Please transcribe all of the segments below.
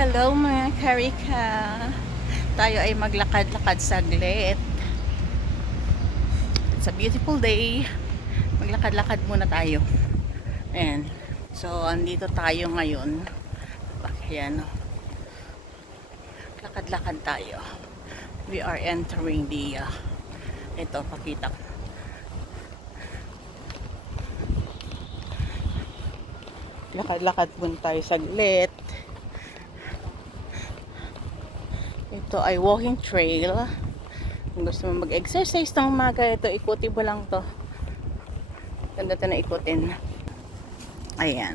Hello mga karika. Tayo ay maglakad-lakad saglit. It's a beautiful day. Maglakad-lakad muna tayo. Ayan. So, andito tayo ngayon. Ayan. Lakad-lakad tayo. We are entering the ito, pakita ko. Lakad-lakad muna tayo saglit. Ito ay walking trail. Kung gusto mo mag-exercise ng umaga, ito, ikutin mo lang to. Ganda to na ikutin. Ayan.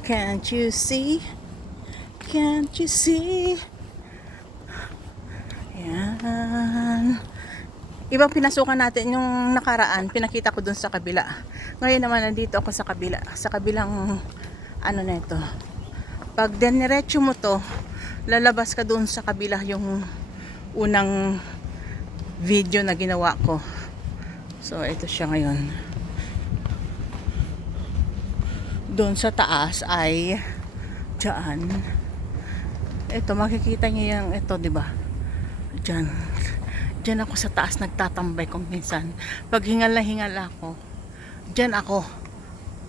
Can't you see? Can't you see? Ayan. Ibang pinasukan natin yung nakaraan, pinakita ko dun sa kabila. Ngayon naman, nandito ako sa kabila. Sa kabilang, ano na ito. Pag diniretso mo to, lalabas ka dun sa kabila yung unang video na ginawa ko. So, ito siya ngayon. Doon sa taas ay dyan. Ito, makikita niyo yung ito, di ba? Dyan. Dyan ako sa taas nagtatambay kung minsan. Pag hingal na hingal ako, dyan ako.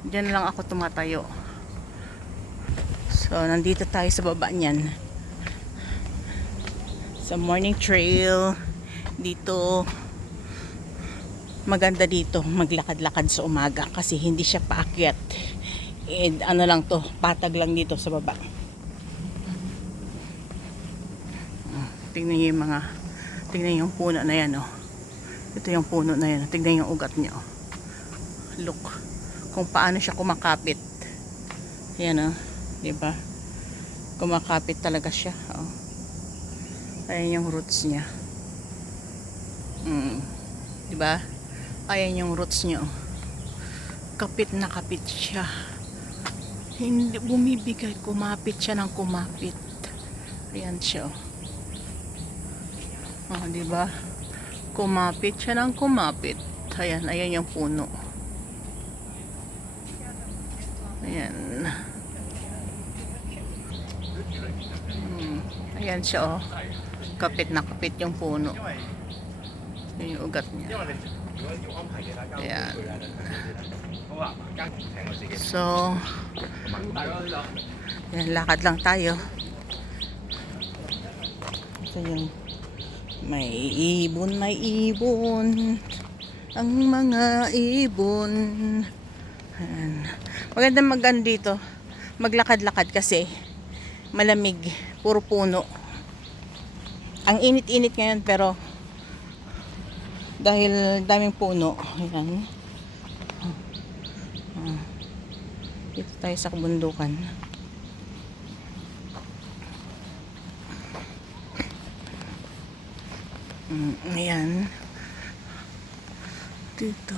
Dyan lang ako tumatayo. So, nandito tayo sa baba niyan. Sa morning trail. Dito, maganda dito maglakad-lakad sa umaga kasi hindi siya paakyat. And ano lang to, patag lang dito sa baba. Tingnan niyo yung tingnan yung puno na yan, oh. Ito yung puno na yan. Tingnan yung ugat niya, oh. Look kung paano siya kumakapit. Yan, oh. Diba? Kumakapit talaga siya, oh. Ayan yung roots niya. Diba? Ayan yung roots niya, oh. Kapit na kapit siya. Hindi bumibigay, kumapit siya ng kumapit. Ayan siya, oh. Oh, diba? Kumapit siya ng kumapit. Ayan, ayan yung puno. Ayan. Ayan siya, oh. Kapit na kapit yung puno. Ayan yung ugat niya. Ayan. So, ayan, lakad lang tayo. Ito yung may ibon, may ibon. Ang mga ibon. Ayan. Maganda dito. Maglakad-lakad kasi malamig. Puro puno. Ang init-init ngayon pero dahil daming puno. Ayan. Dito tayo sa kabundukan. Ayan. Dito.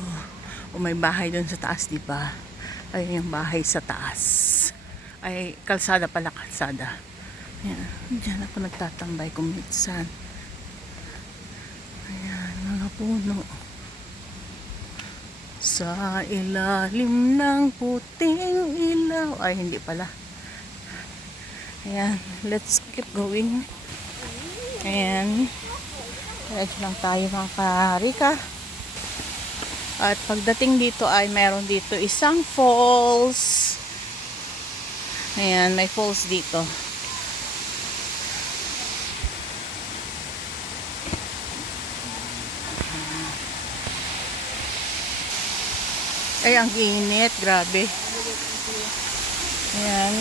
O may bahay doon sa taas, di ba? Ayun yung bahay sa taas. Ay, kalsada pala, kalsada. Ayan. Diyan ako nagtatambay kung minsan. Ayan, mga puno. Sa ilalim ng puting ilaw. Ay, hindi pala. Ayan, let's keep going. Ayan. Diretso lang tayo mga karika. At pagdating dito ay meron dito isang falls. Ayan, may falls dito. Ay, ang init. Grabe. Ayan.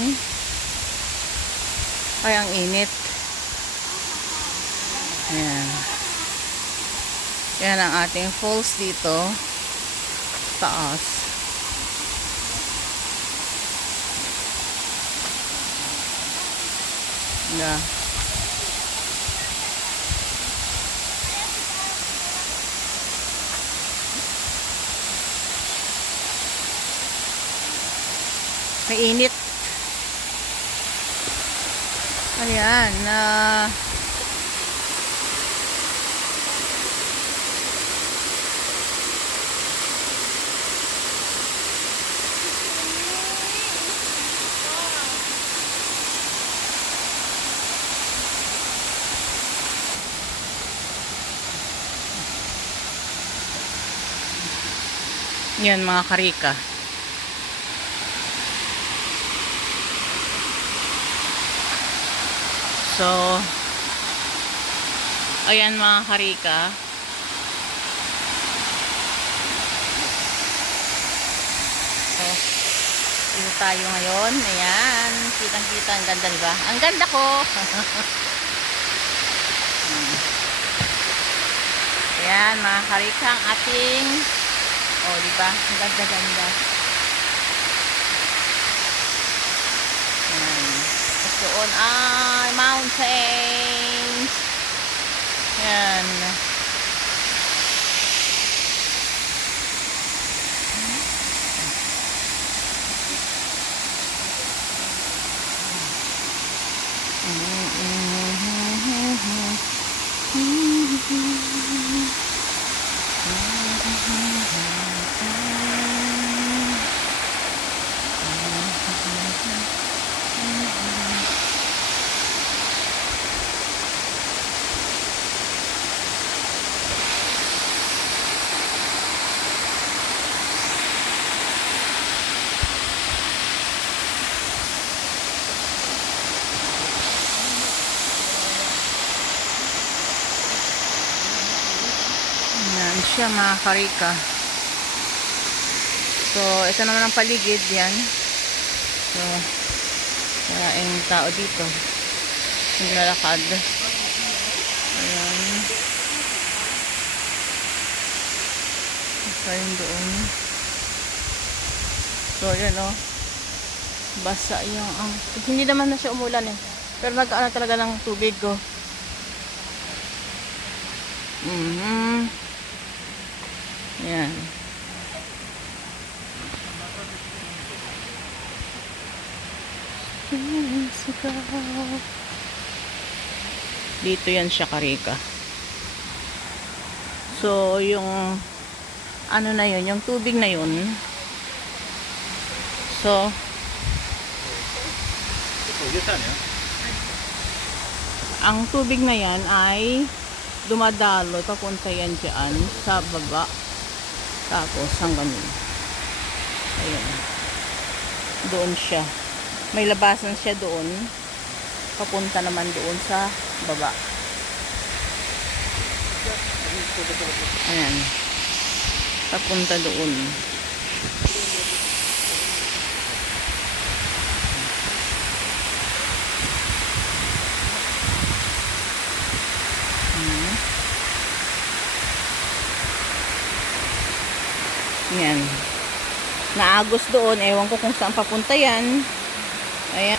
Ay, ang init. Ayan. Yan ang ating falls dito. Taas. Yeah. Mainit. Ayan. Yan mga karika. So, ayan mga karika. So, dito tayo ngayon. Ayan. Kitang-kita. Ang ganda, diba? Ang ganda ko. Ayan mga karika. Ang ating diba? Ang ganda-ganda. Ayan. Tapos doon ay mountains. Ayan. Yan siya mga karika. So, ito naman ang paligid yan. So, maraming tao dito. Naglalakad. Ayan. Ito yung doon. So, yan o. Basa yung hindi naman na siya umulan eh. Pero nagkaano talaga ng tubig ko. Yan. Dito yan siya karika. So, yung ano na yun, yung tubig na yun. So, ang tubig na yan ay dumadalo, papunta yan dyan sa baba. Tapos hanggang yun. Ayan. Doon siya. May labasan siya doon. Papunta naman doon sa baba. Ayan. Papunta doon. Yan. Naagos doon. Ewan ko kung saan papunta yan. Ayan.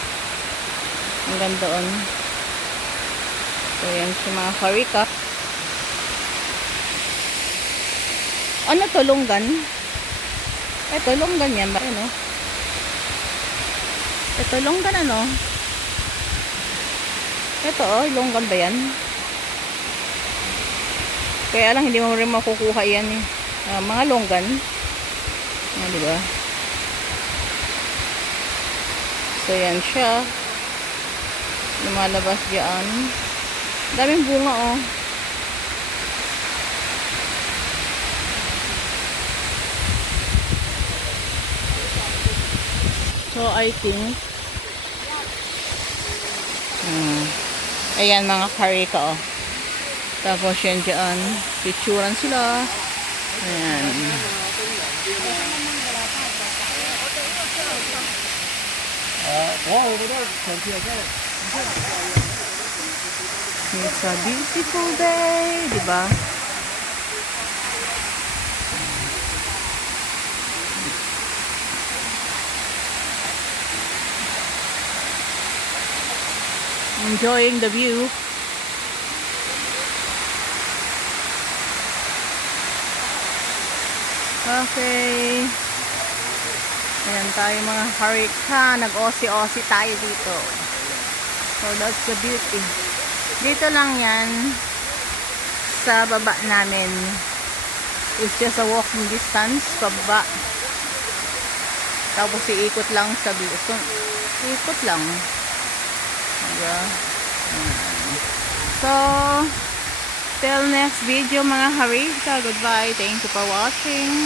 Hanggang doon. So, yan si mga karika. Ano to? Longgan? Ito, longgan yan. Ano? Ito, longgan ano? Ito, longgan ba yan? Kaya lang, hindi mo rin makukuha yan eh. Mga longgan. Diba? So, yan siya. Lumalabas dyan. Daming bunga, oh. So, I think ayan, mga karika, oh. Tapos, yan dyan. Picturan sila. Ayan. It's a beautiful day, diba? Enjoying the view. Okay. Ayan tayo mga harika. Nag-osi-osi tayo dito. So that's the beauty. Dito lang yan sa baba namin. It's just a walking distance pababa. Tapos iikot lang sa bilis. Iikot lang. Diba? So, till next video mga harika. Goodbye. Thank you for watching.